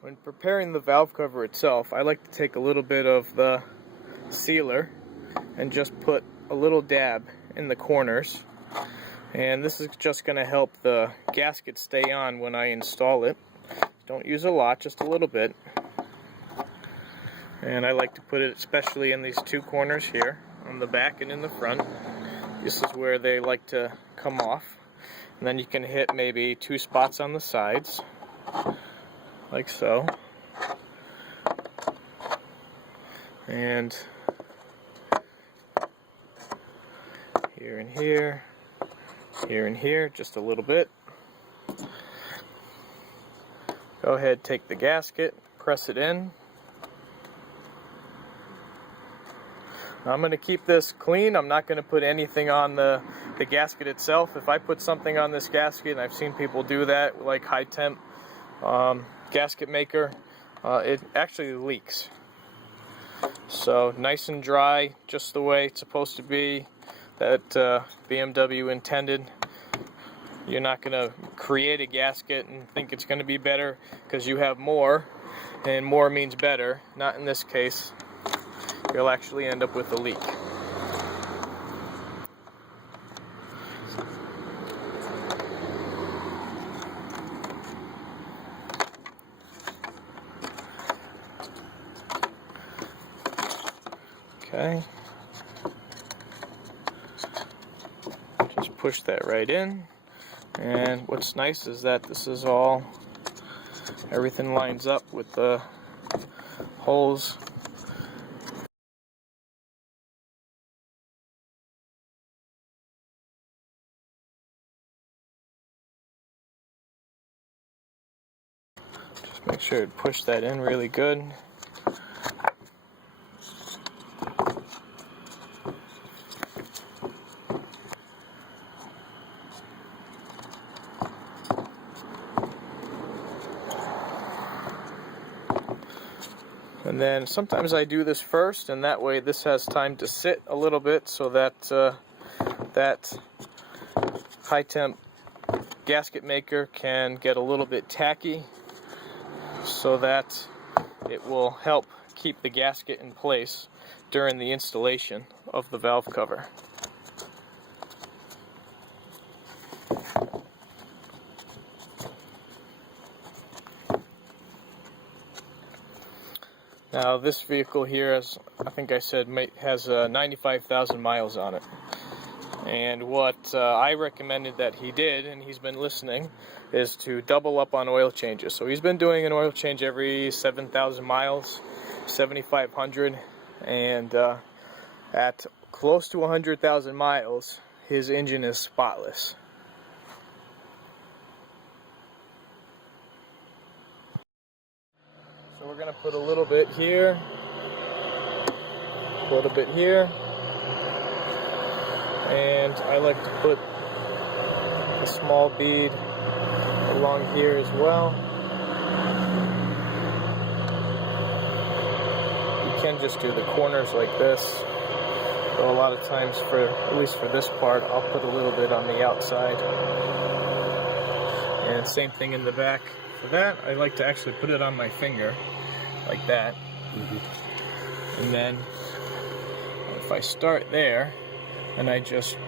When preparing the valve cover itself, I like to take a little bit of the sealer and just put a little dab in the corners. And this is just going to help the gasket stay on when I install it. Don't use a lot, just a little bit. And I like to put it especially in these two corners here, on the back and in the front. This is where they like to come off. And then you can hit maybe 2 spots on the sides, like so. And here and here, here and here, just a little bit. Go ahead, take the gasket, press it in. I'm going to keep this clean. I'm not going to put anything on the gasket itself. If I put something on this gasket, and I've seen people do that, like high temp gasket maker, it actually leaks. So nice and dry, just the way it's supposed to be, that BMW intended. You're not going to create a gasket and think it's going to be better because you have more, and more means better. Not in this case. You'll actually end up with a leak. Okay. Just push that right in. And what's nice is that this is all, everything lines up with the holes. Just make sure to push that in really good. And then sometimes I do this first, and that way this has time to sit a little bit so that that high temp gasket maker can get a little bit tacky, so that it will help keep the gasket in place during the installation of the valve cover. Now this vehicle here, as I think I said, has 95,000 miles on it. And what I recommended that he did, and he's been listening, is to double up on oil changes. So he's been doing an oil change every 7,000 miles, 7,500, and at close to 100,000 miles, his engine is spotless. So we're going to put a little bit here, a little bit here, and I like to put a small bead along here as well. You can just do the corners like this, so a lot of times, at least for this part, I'll put a little bit on the outside. And same thing in the back. For that, I like to actually put it on my finger, like that. And then, if I start there, and I just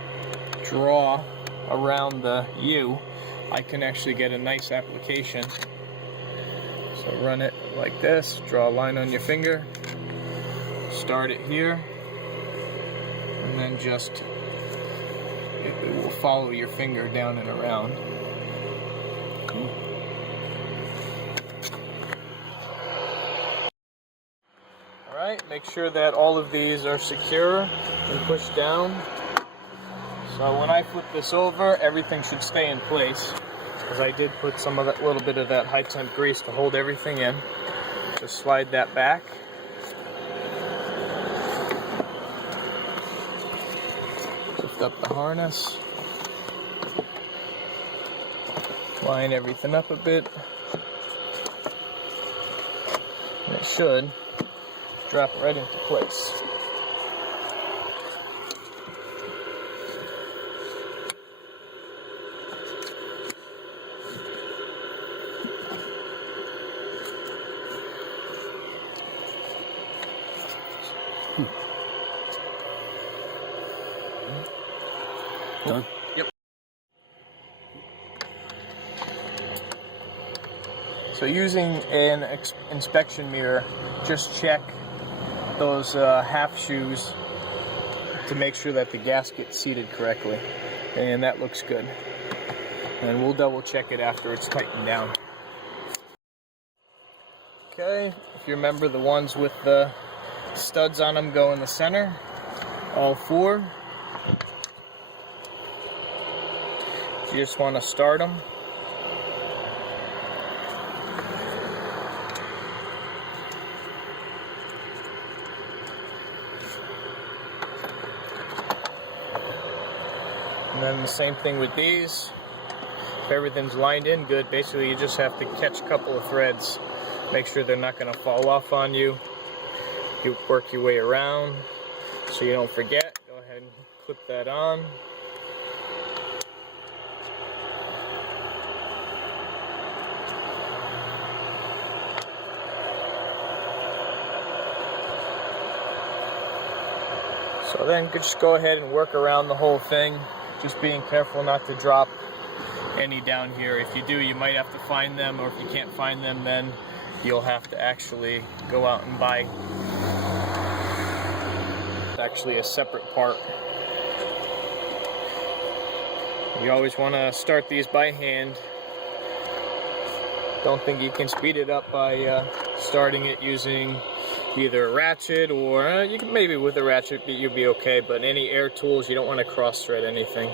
draw around the U, I can actually get a nice application. So run it like this, draw a line on your finger, start it here, and then just, it will follow your finger down and around. Alright, make sure that all of these are secure and pushed down. So when I flip this over, everything should stay in place, because I did put some of that little bit of that high temp grease to hold everything in. Just slide that back. Lift up the harness. Line everything up a bit. And it should drop right into place. Done? Yep. So using an inspection mirror, just check those half shoes to make sure that the gasket's seated correctly. And that looks good. And we'll double check it after it's tightened down. Okay, if you remember, the ones with the studs on them go in the center, all four. You just want to start them. And then the same thing with these. If everything's lined in good, basically you just have to catch a couple of threads. Make sure they're not going to fall off on you. You work your way around so you don't forget. Go ahead and clip that on. So then just go ahead and work around the whole thing, just being careful not to drop any down here. If you do, you might have to find them, or if you can't find them, then you'll have to actually go out and buy actually a separate part. You always want to start these by hand. Don't think you can speed it up by starting it using either a ratchet, or you can maybe with a ratchet you'll be okay, but any air tools, you don't want to cross thread anything.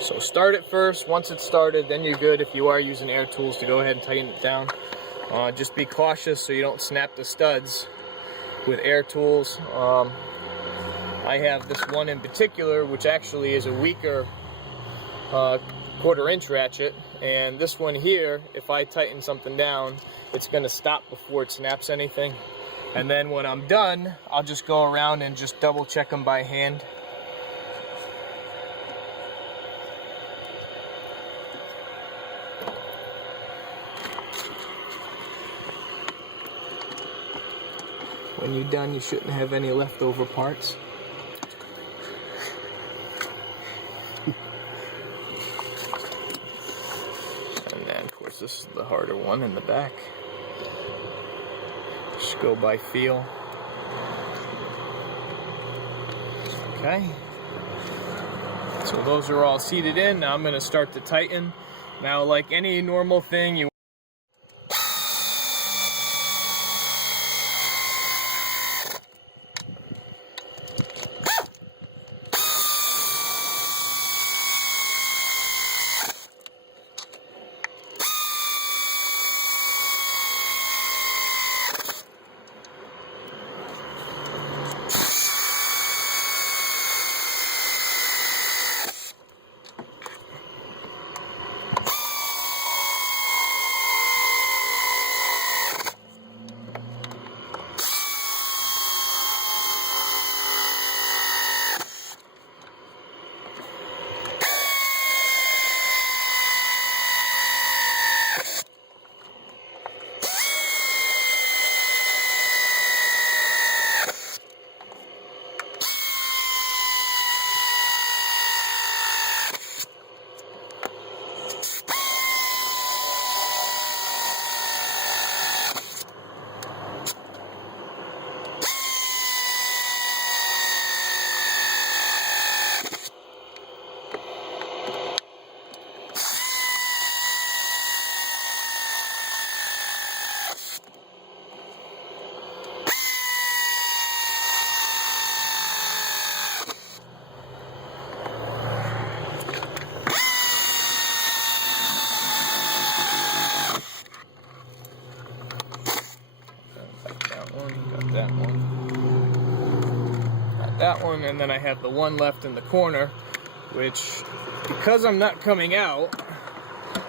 So start it first. Once it's started, then you're good. If you are using air tools, to go ahead and tighten it down. Just be cautious so you don't snap the studs with air tools. I have this one in particular, which actually is a weaker 1/4 inch ratchet, and this one here, if I tighten something down, it's going to stop before it snaps anything. And then when I'm done, I'll just go around and just double check them by hand. When you're done, you shouldn't have any leftover parts. And then, of course, this is the harder one in the back. Just go by feel. Okay. So those are all seated in. Now I'm going to start to tighten. Now, like any normal thing, you that one, and then I have the one left in the corner, which, because I'm not coming out,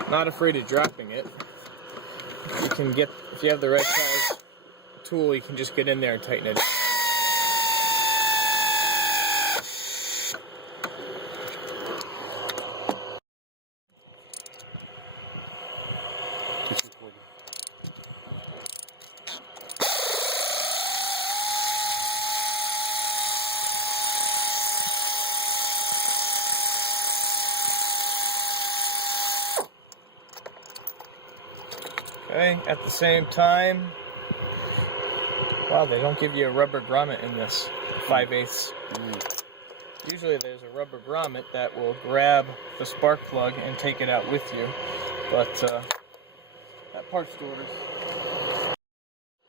not afraid of dropping it. You can get, if you have the right size tool, you can just get in there and tighten it. Okay, at the same time, wow, they don't give you a rubber grommet in this 5/8. Usually there's a rubber grommet that will grab the spark plug and take it out with you, but that part's to order.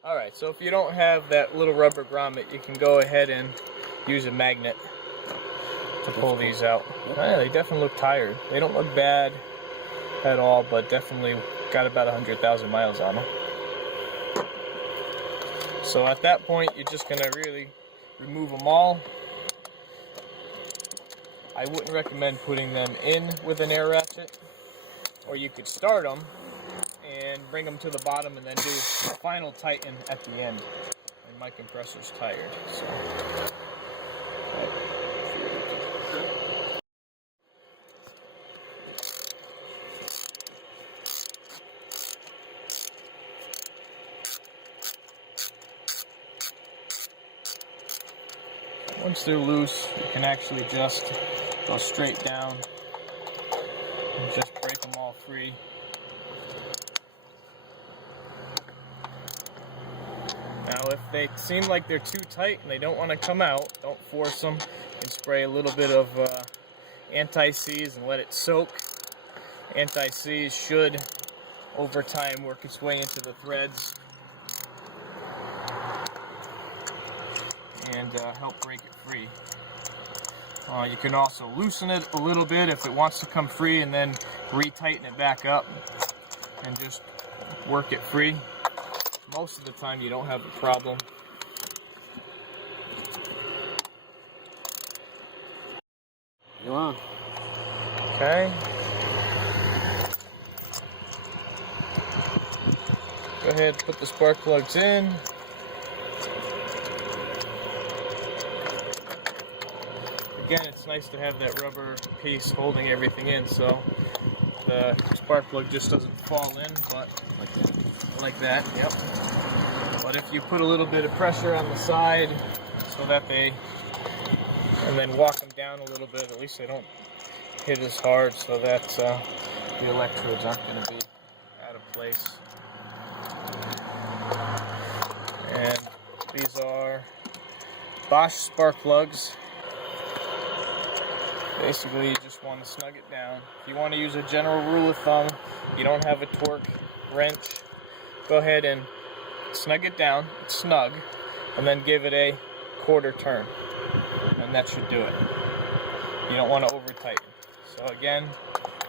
Alright, so if you don't have that little rubber grommet, you can go ahead and use a magnet to pull these out. Yeah, they definitely look tired. They don't look bad at all, but definitely got about 100,000 miles on them. So at that point, you're just going to really remove them all. I wouldn't recommend putting them in with an air ratchet, or you could start them and bring them to the bottom and then do a final tighten at the end. And my compressor's tired, so. Once they're loose, you can actually just go straight down and just break them all free. Now if they seem like they're too tight and they don't want to come out, don't force them. You can spray a little bit of anti-seize and let it soak. Anti-seize should, over time, work its way into the threads and help break it free. You can also loosen it a little bit if it wants to come free, and then retighten it back up and just work it free. Most of the time you don't have a problem. You on? Okay. Go ahead and put the spark plugs in. Again, it's nice to have that rubber piece holding everything in, so the spark plug just doesn't fall in, but like that, yep. But if you put a little bit of pressure on the side so that they, and then walk them down a little bit, at least they don't hit as hard, so that the electrodes aren't going to be out of place. And these are Bosch spark plugs. Basically, you just want to snug it down. If you want to use a general rule of thumb, you don't have a torque wrench, go ahead and snug it down, it's snug, and then give it a quarter turn, and that should do it. You don't want to over tighten. So again,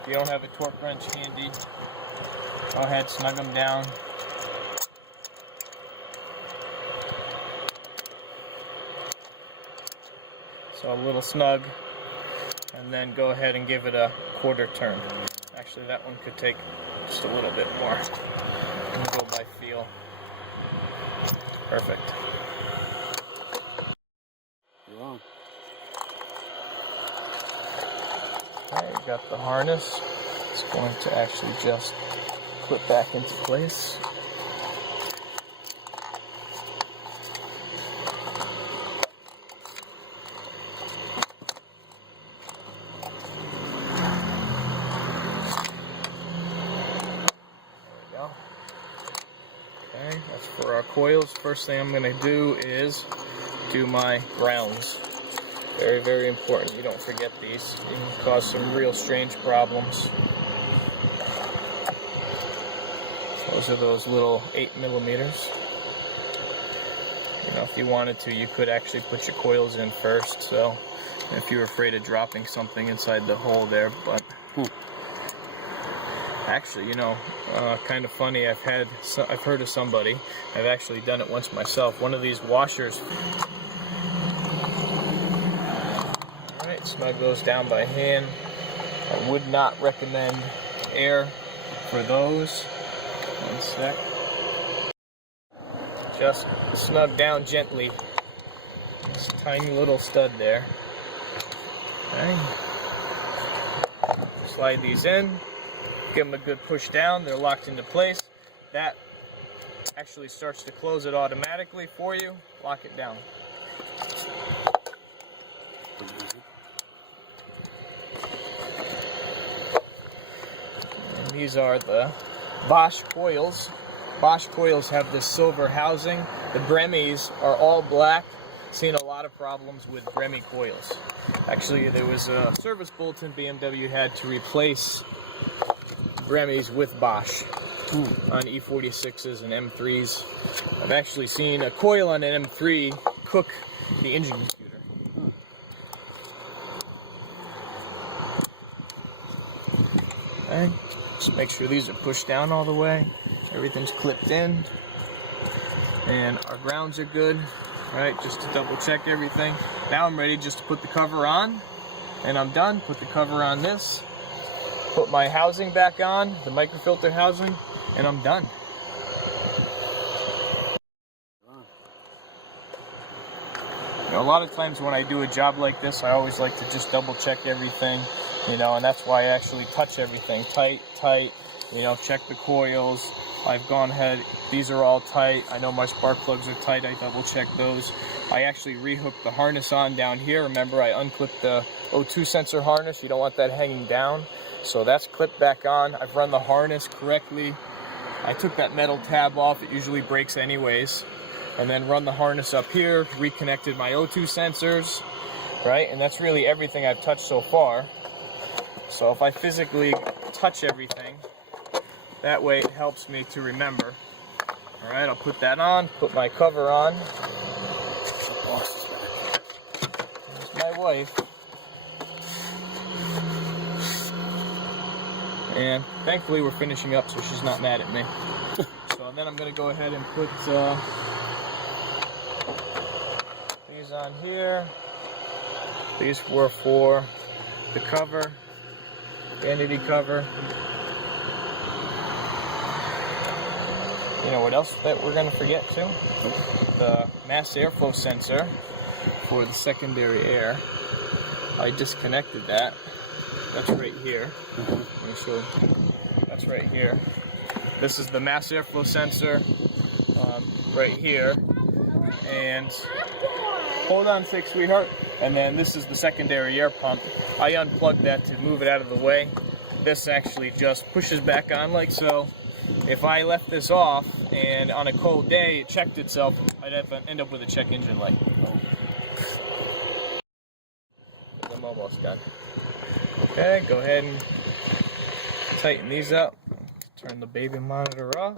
if you don't have a torque wrench handy, go ahead, snug them down. So a little snug, and then go ahead and give it a quarter turn. Actually, that one could take just a little bit more. And go by feel. Perfect. You're on. Okay, got the harness. It's going to actually just clip back into place. Okay, that's for our coils. First thing I'm going to do is do my grounds. Very, very important. You don't forget these. You can cause some real strange problems. Those are those little 8mm. You know, if you wanted to, you could actually put your coils in first. So, if you're afraid of dropping something inside the hole there, but actually, you know, kind of funny. I've heard of somebody. I've actually done it once myself. One of these washers. All right, snug those down by hand. I would not recommend air for those. One sec. Just snug down gently. This tiny little stud there. Okay. Slide these in. Give them a good push down. They're locked into place. That actually starts to close it automatically for you. Lock it down. And these are the Bosch coils. Bosch coils have this silver housing. The Bremis are all black. Seen a lot of problems with Bremi coils. Actually, there was a service bulletin BMW had to replace Bremis with Bosch on E46s and M3s. I've actually seen a coil on an M3 cook the engine computer. Okay, just make sure these are pushed down all the way. Everything's clipped in. And our grounds are good. Right, just to double check everything. Now I'm ready just to put the cover on, and I'm done. Put the cover on this, put my housing back on, the microfilter housing, and I'm done. You know, a lot of times when I do a job like this, I always like to just double check everything, you know, and that's why I actually touch everything tight, you know, check the coils. I've gone ahead, these are all tight. I know my spark plugs are tight, I double check those. I actually rehooked the harness on down here. Remember, I unclipped the O2 sensor harness. You don't want that hanging down. So that's clipped back on. I've run the harness correctly. I took that metal tab off, it usually breaks anyways. And then run the harness up here, reconnected my O2 sensors, right? And that's really everything I've touched so far. So if I physically touch everything, that way it helps me to remember. All right, I'll put that on, put my cover on. There's my wife. And thankfully we're finishing up, so she's not mad at me. So then I'm gonna go ahead and put these on here. These were for the cover, vanity cover. You know what else that we're going to forget too? The mass airflow sensor for the secondary air. I disconnected that. That's right here. Let me show you. That's right here. This is the mass airflow sensor right here. And hold on a sec, sweetheart. And then this is the secondary air pump. I unplugged that to move it out of the way. This actually just pushes back on like so. If I left this off and on a cold day it checked itself, I'd have to end up with a check engine light. I'm almost done. Okay, go ahead and tighten these up. Turn the baby monitor off.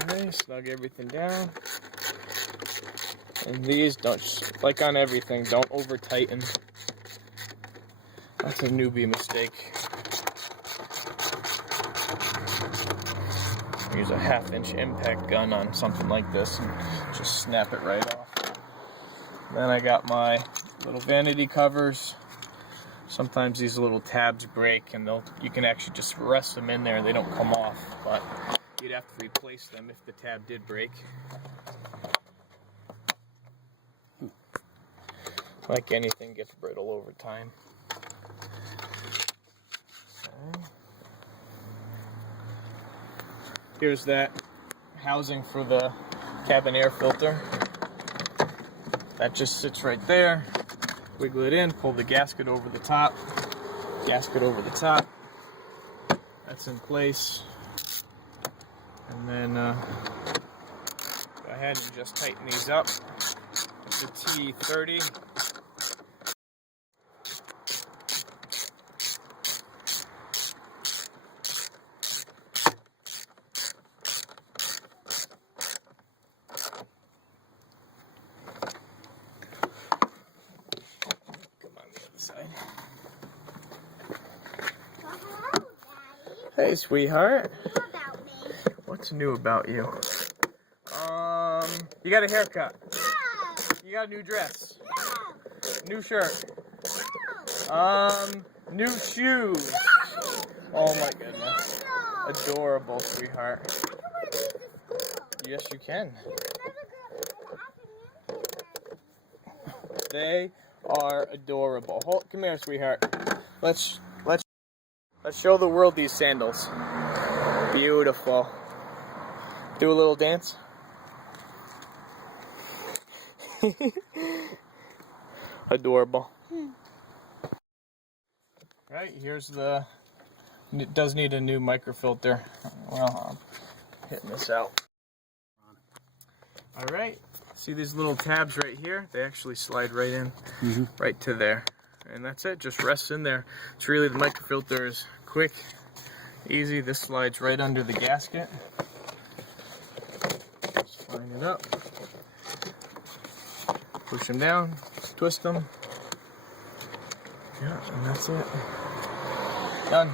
Okay, snug everything down. And these don't, like on everything, don't over tighten. That's a newbie mistake. Use a 1/2-inch impact gun on something like this and just snap it right off. Then I got my little vanity covers. Sometimes these little tabs break and you can actually just rest them in there, they don't come off, but you'd have to replace them if the tab did break. Like anything, gets brittle over time. Okay. Here's that housing for the cabin air filter. That just sits right there. Wiggle it in, pull the gasket over the top. Gasket over the top. That's in place. And then go ahead and just tighten these up. It's a T30. Hey, sweetheart. About me. What's new about you? You got a haircut. No. You got a new dress. No. New shirt. No. New shoes. No. Oh my goodness. No. Adorable, sweetheart. I can wear these to school. Yes, you can. There's another girl. They are adorable. Come here, sweetheart. Let's show the world these sandals. Beautiful. Do a little dance. Adorable. Right, here's the, it does need a new microfilter. Well, I'm hitting this out. Alright, see these little tabs right here? They actually slide right in, right to there. And that's it, just rests in there. It's really, the microfilter is quick, easy. This slides right under the gasket. Just line it up. Push them down, twist them. Yeah, and that's it. Done.